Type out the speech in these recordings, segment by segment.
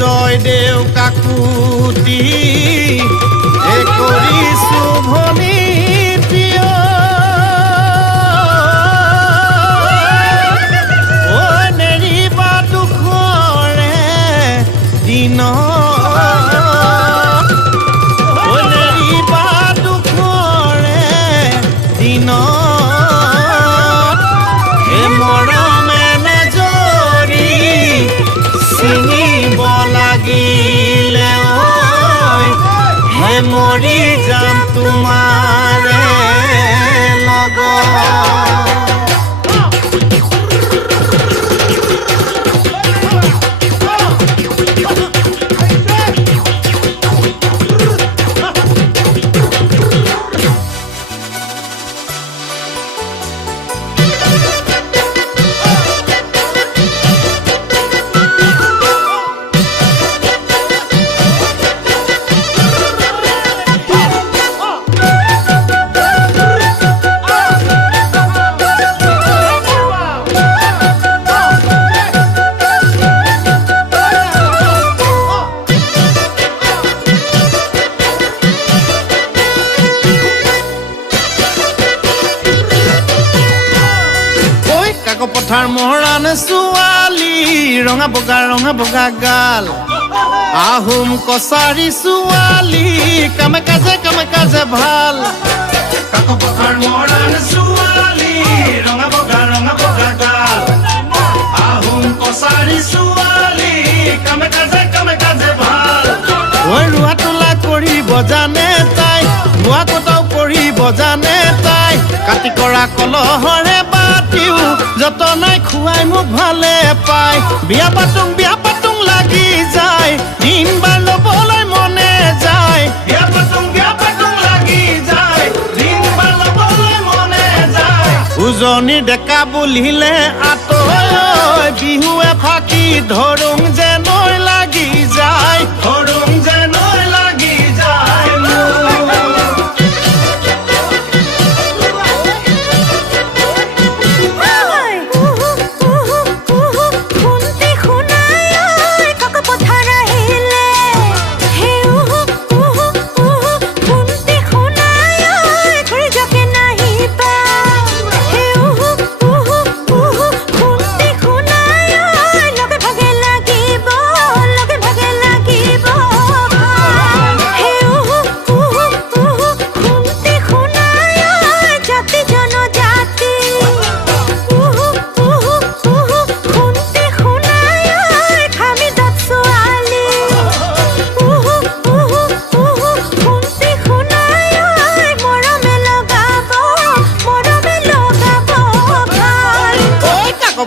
জয়দেউ কাকুতি কৰিছো ভনী প্ৰিয় নেৰিবা দুখৰে দিন নেৰিবা দুখৰে দিন মৰমে নজৰি চিঙিব লাগিলে হে মৰি যাম তোমাৰে লগত পথাৰ মৰাণ ছোৱালী ৰঙা বগা গাল আহোম কছাৰী ছোৱালী কামে কাজে ভাল কাকো পথাৰ মৰাণ ছোৱালী ৰঙা বগা গাল আহোম কছাৰী ছোৱালী কামে কাজে ভাল ৰোৱা তোলা কৰিব জানে তাই ৰোৱা কটাও কৰিব জানে তাই কাটি কৰা কলহৰে বাতিও যতনাই খুৱাই মোক ভালে পায় বিয়া পাতুং লাগি যায় দিন বাৰ ল'বলৈ মনে যায় বিয়া পাতুং লাগি যায় দিন বাৰ ল'বলৈ মনে যায় উজনি ডেকা বুলিলে আতৈ বিহুৱে ফাকি ধৰুং যেনৈ লাগি যায়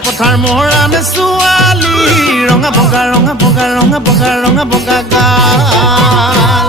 পথাৰ মৰাণ ছোৱালী ৰঙা বগা গাল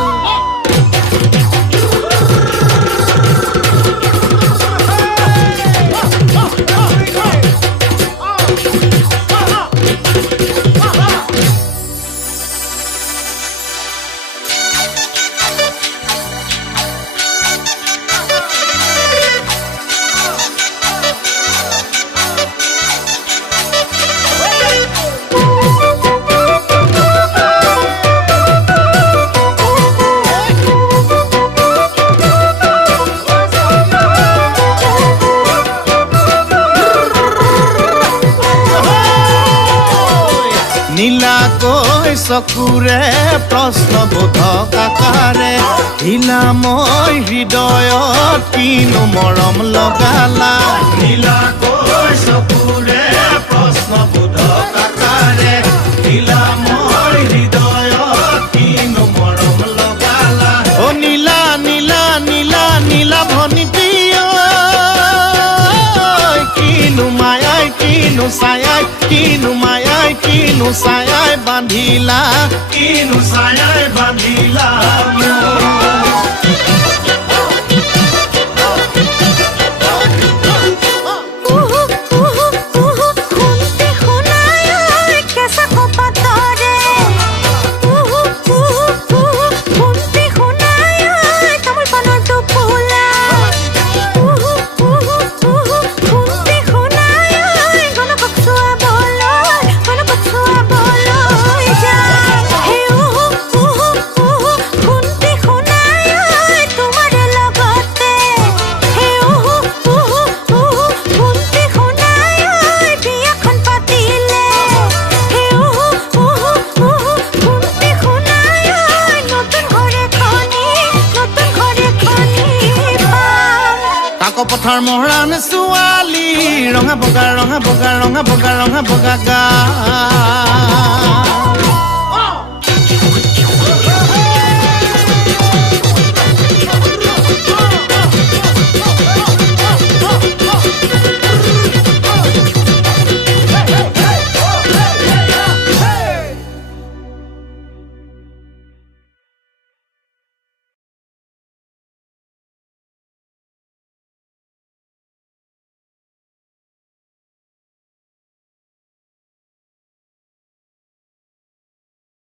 নীলাকৈ চকুৰে প্ৰশ্নবোধক আকাৰে ঢিলা মই হৃদয়ত কিনো মৰম লগালা নীলাকৈ চকুৰে প্ৰশ্নবোধক আকাৰে ঢিলা মই হৃদয়ত কিনো মৰম লগালা অ নীলা ভনী প্ৰিয় কিনো মায়াই কিনো ছায়াই কিনো মায়াই কিনো ছায়াই বান্ধিলা পথাৰ মহৰাণ ছোৱালী ৰঙা বগা ৰঙা বগা ৰঙা বগা ৰঙা বগা গা